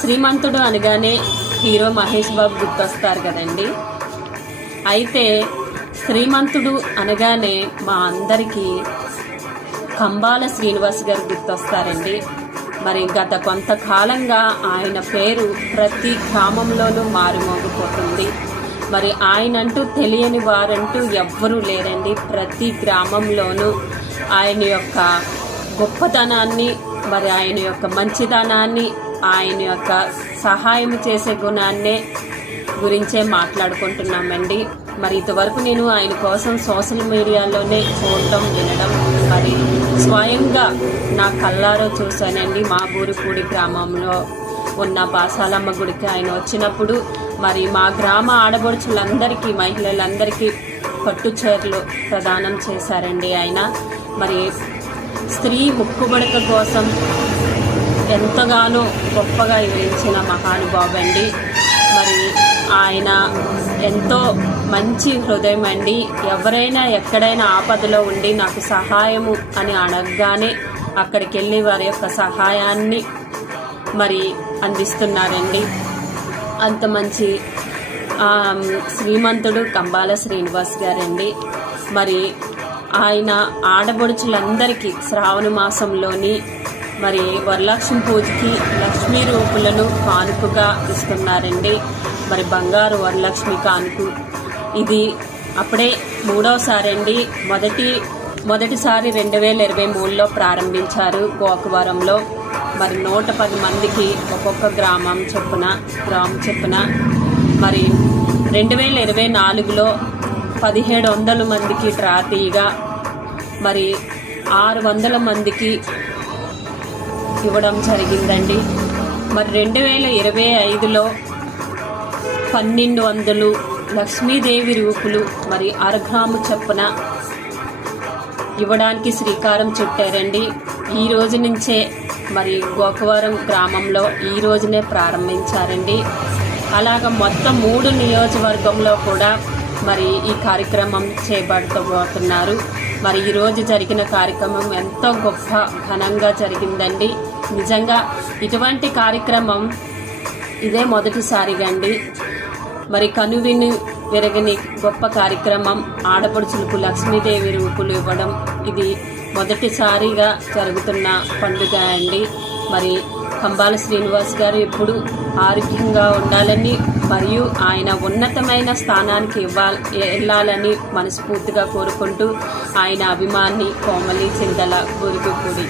శ్రీమంతుడు అనగానే హీరో మహేష్ బాబు గుర్తొస్తారు కదండి. అయితే శ్రీమంతుడు అనగానే మా అందరికీ కంబాల శ్రీనివాస్ గారు గుర్తొస్తారండి. మరి గత కొంతకాలంగా ఆయన పేరు ప్రతి గ్రామంలోనూ మారుమోగిపోతుంది. మరి ఆయనంటూ తెలియని వారంటూ ఎవ్వరూ లేరండి. ప్రతి గ్రామంలోనూ ఆయన యొక్క గొప్పతనాన్ని, మరి ఆయన యొక్క మంచితనాన్ని, ఆయన యొక్క సహాయం చేసే గుణాన్నే గురించే మాట్లాడుకుంటున్నామండి. మరి ఇంతవరకు నేను ఆయన కోసం సోషల్ మీడియాలోనే చూడడం, వినడం, మరి స్వయంగా నా కళ్ళారో చూశానండి. మా బూరిపూడి గ్రామంలో ఉన్న బాసాలమ్మ గుడికి ఆయన వచ్చినప్పుడు మరి మా గ్రామ ఆడబడుచులందరికీ, మహిళలందరికీ పట్టుచీరలు ప్రదానం చేశారండి ఆయన. మరి స్త్రీ ముక్కుబడక కోసం ఎంతగానో గొప్పగా వివరించిన మహానుభావండి. మరి ఆయన ఎంతో మంచి హృదయం అండి. ఎవరైనా ఎక్కడైనా ఆపదలో ఉండి నాకు సహాయము అని అడగగానే అక్కడికి వెళ్ళి వారి యొక్క సహాయాన్ని మరి అందిస్తున్నారండి. అంత మంచి శ్రీమంతుడు కంబాల శ్రీనివాస్ గారండి. మరి ఆయన ఆడబడుచులందరికీ శ్రావణ మాసంలోని మరి వరలక్ష్మి పూజకి లక్ష్మీ రూపులను కానుకగా ఇస్తున్నారండి. మరి బంగారు వరలక్ష్మి కానుక ఇది అప్పుడే 3వసారి అండి. మొదటిసారి 2023లో ప్రారంభించారు గోకవరంలో. మరి 110 మందికి ఒక్కొక్క గ్రామం చొప్పున మరి 2024లో 1700 మందికి డ్రాతీగా మరి 600 మందికి ఇవ్వడం జరిగిందండి. మరి 2025లో 1200 లక్ష్మీదేవి రూపులు మరి అరగ్రాము చొప్పున ఇవ్వడానికి శ్రీకారం చుట్టారండి. ఈ రోజు నుంచే మరి గోకవరం గ్రామంలో ఈ రోజునే ప్రారంభించారండి. అలాగ మొత్తం 3 నియోజకవర్గంలో కూడా మరి ఈ కార్యక్రమం చేపట్టబోతున్నారు. మరి ఈరోజు జరిగిన కార్యక్రమం ఎంతో గొప్ప ఘనంగా జరిగిందండి. నిజంగా ఇటువంటి కార్యక్రమం ఇదే మొదటిసారిగా అండి. మరి కనువిని విరగని గొప్ప కార్యక్రమం ఆడపడుచులకు లక్ష్మీదేవి రూపులు ఇవ్వడం ఇది మొదటిసారిగా జరుగుతున్న పండుగ అండి. మరి కంబాల శ్రీనివాస్ గారు ఎప్పుడు ఆరోగ్యంగా ఉండాలని మరియు ఆయన ఉన్నతమైన స్థానానికి వెళ్ళాలని మనస్ఫూర్తిగా కోరుకుంటూ ఆయన అభిమాని కోమలి చింతల బూరిపూడి.